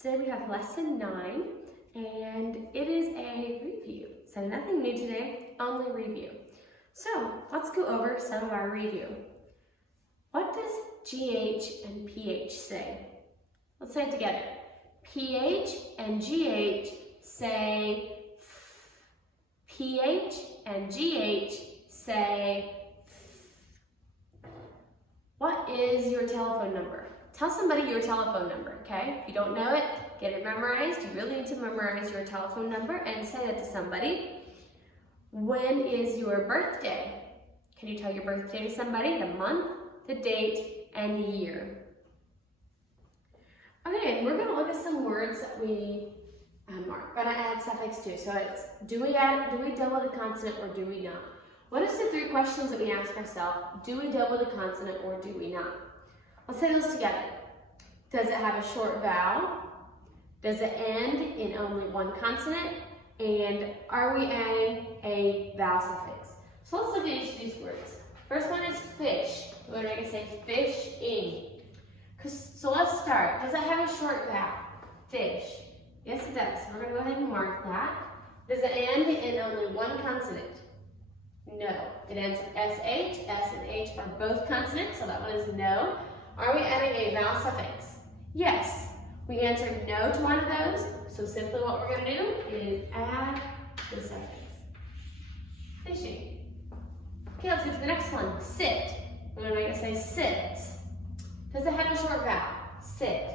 Today we have lesson 9, and it is a review. So nothing new today, only review. So let's go over some of our review. What does GH and PH say? Let's say it together. PH and GH say f. PH and GH say f. What is your telephone number? Tell somebody your telephone number, okay? If you don't know it, get it memorized. You really need to memorize your telephone number and say that to somebody. When is your birthday? Can you tell your birthday to somebody? The month, the date, and the year. Okay, and we're gonna look at some words that we are gonna add suffix to. So it's, do we double the consonant or do we not? What is the 3 questions that we ask ourselves? Do we double the consonant or do we not? Let's say those together. Does it have a short vowel? Does it end in only one consonant? And are we adding a vowel suffix? So let's look at each of these words. First one is fish. We're going to say fishing. So let's start. Does it have a short vowel? Fish. Yes, it does. We're going to go ahead and mark that. Does it end in only one consonant? No. It ends with SH. S and H are both consonants, so that one is no. Are we adding a vowel suffix? Yes. We answered no to one of those, so simply what we're going to do is add the suffix. Fishing. Okay, let's go to the next one. Sit. We're going to make it say sits. Does it have a short vowel? Sit.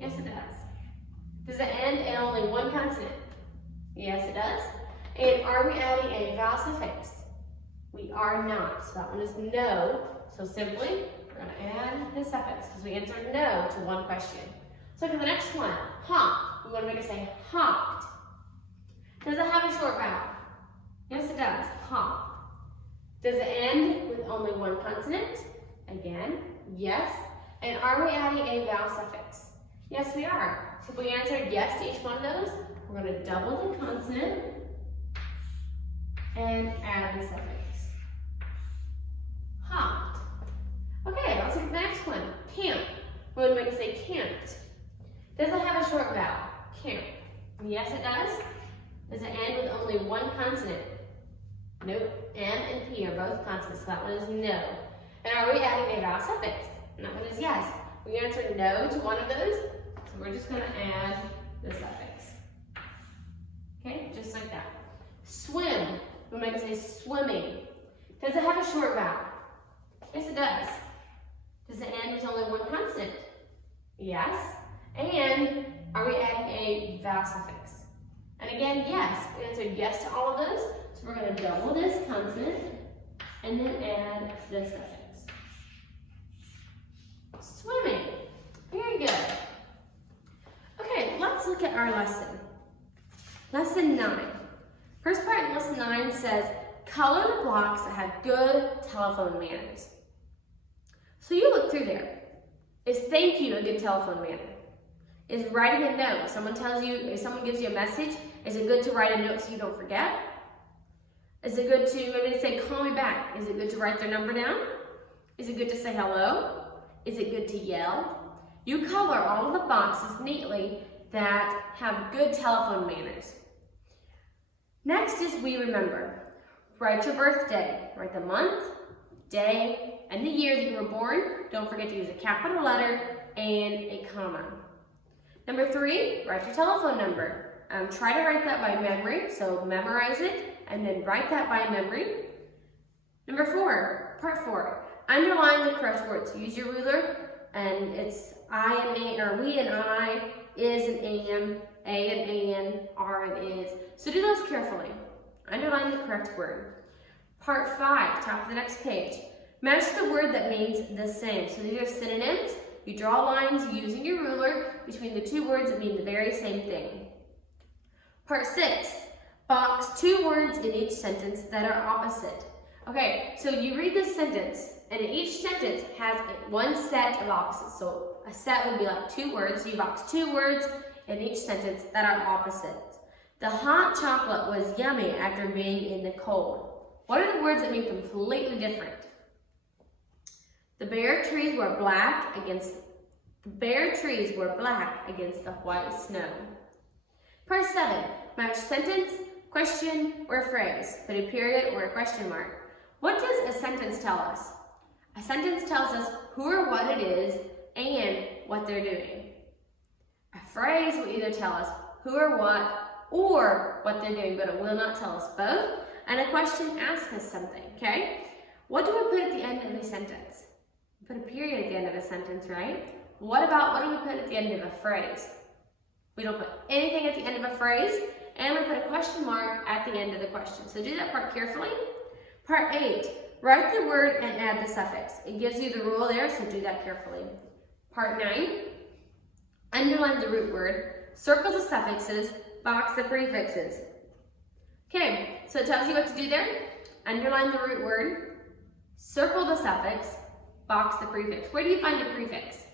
Yes, it does. Does it end in only one consonant? Yes, it does. And are we adding a vowel suffix? We are not. So that one is no. So simply, we're going to add the suffix because we answered no to one question. So look at the next one. Hop. We want to make it say hopped. Does it have a short vowel? Yes, it does. Hop. Does it end with only one consonant? Again, yes. And are we adding a vowel suffix? Yes, we are. So if we answered yes to each one of those, we're going to double the consonant and add the suffix. Hopped. Okay, let's look at the next one. Camp. We're going to make it say camped. Does it have a short vowel? Camp. Yes, it does. Does it end with only one consonant? Nope. M and P are both consonants, so that one is no. And are we adding a vowel suffix? And that one is yes. We answered no to one of those, so we're just going to add the suffix. Okay, just like that. Swim. We'll make it say swimming. Does it have a short vowel? Yes, it does. Does it end with only one consonant? Yes. And are we adding a vowel suffix? And again, yes. We answered yes to all of those. So we're going to double this consonant and then add the suffix. Swimming. Very good. Okay, let's look at our lesson. Lesson 9. First part in lesson 9 says, color the blocks that have good telephone manners. So you look through there. Is thank you a good telephone manner? Is writing a note? If someone gives you a message, is it good to write a note so you don't forget? Is it good to maybe say, call me back? Is it good to write their number down? Is it good to say hello? Is it good to yell? You color all of the boxes neatly that have good telephone manners. Next is we remember. Write your birthday. Write the month, day, and the year that you were born. Don't forget to use a capital letter and a comma. Number 3, write your telephone number. Try to write that by memory, so memorize it and then write that by memory. Number 4, part 4, underline the correct words. Use your ruler, and it's I and A, or we and I, is and am, A and an, R and is. So do those carefully. Underline the correct word. Part 5, top of the next page. Match the word that means the same. So these are synonyms. You draw lines using your ruler between the 2 words that mean the very same thing. Part 6, box 2 words in each sentence that are opposite. Okay, so you read this sentence, and each sentence has one set of opposites. So a set would be like 2 words. So you box 2 words in each sentence that are opposite. The hot chocolate was yummy after being in the cold. What are the words that mean completely different? The bare trees were black against The bare trees were black against the white snow. Part 7. Match sentence, question, or phrase. Put a period or a question mark. What does a sentence tell us? A sentence tells us who or what it is and what they're doing. A phrase will either tell us who or what they're doing, but it will not tell us both. And a question asks us something, okay? What do we put at the end of a sentence? We put a period at the end of a sentence, right? What do we put at the end of a phrase? We don't put anything at the end of a phrase, and we put a question mark at the end of the question. So do that part carefully. Part 8, write the word and add the suffix. It gives you the rule there, so do that carefully. Part 9, underline the root word, circle the suffixes, box the prefixes. Okay, so it tells you what to do there. Underline the root word, circle the suffix, box the prefix. Where do you find a prefix?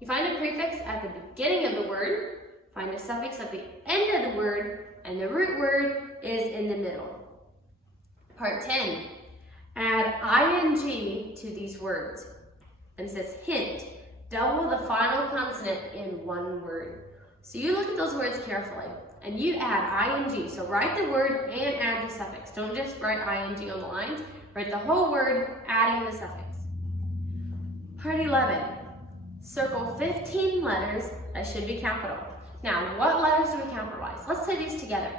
You find a prefix at the beginning of the word, find a suffix at the end of the word, and the root word is in the middle. Part 10, add ing to these words. And it says, hint, double the final consonant in one word. So you look at those words carefully, and you add ing. So write the word and add the suffix. Don't just write ing on the lines. Write the whole word, adding the suffix. Part 11, circle 15 letters that should be capital. Now, what letters do we capitalize? Let's say these together.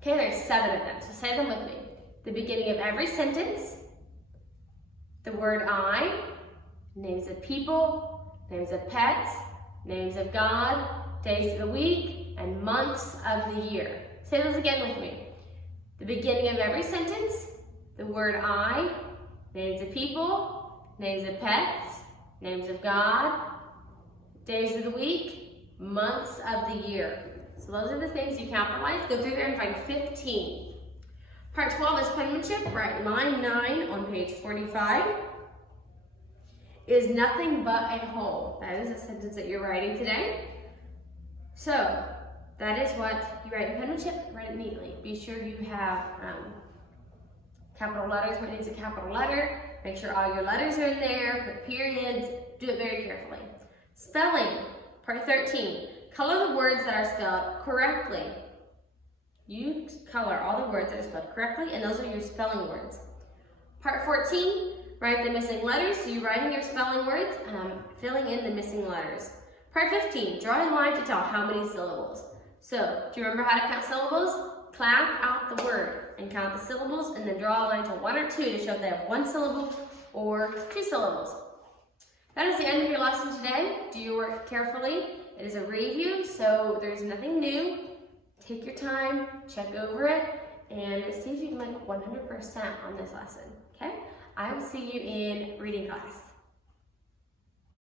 Okay, there's 7 of them, so say them with me. The beginning of every sentence, the word I, names of people, names of pets, names of God, days of the week, and months of the year. Say those again with me. The beginning of every sentence, the word I, names of people, names of pets, names of God, days of the week, months of the year. So those are the things you capitalize. Go through there and find 15. Part 12 is penmanship. Write line 9 on page 45. Is nothing but a hole. That is a sentence that you're writing today. So that is what you write in penmanship. Write it neatly. Be sure you have capital letters when it needs a capital letter. Make sure all your letters are in there. Put periods. Do it very carefully. Spelling. Part 13. Color the words that are spelled correctly. You color all the words that are spelled correctly, and those are your spelling words. Part 14. Write the missing letters. So you're writing your spelling words, filling in the missing letters. Part 15. Draw a line to tell how many syllables. So, do you remember how to count syllables? Clap out the word and count the syllables, and then draw a line to 1 or 2 to show if they have 1 syllable or 2 syllables. That is the end of your lesson today. Do your work carefully. It is a review, so there's nothing new. Take your time, check over it, and see if you can make 100% on this lesson, okay? I will see you in reading class.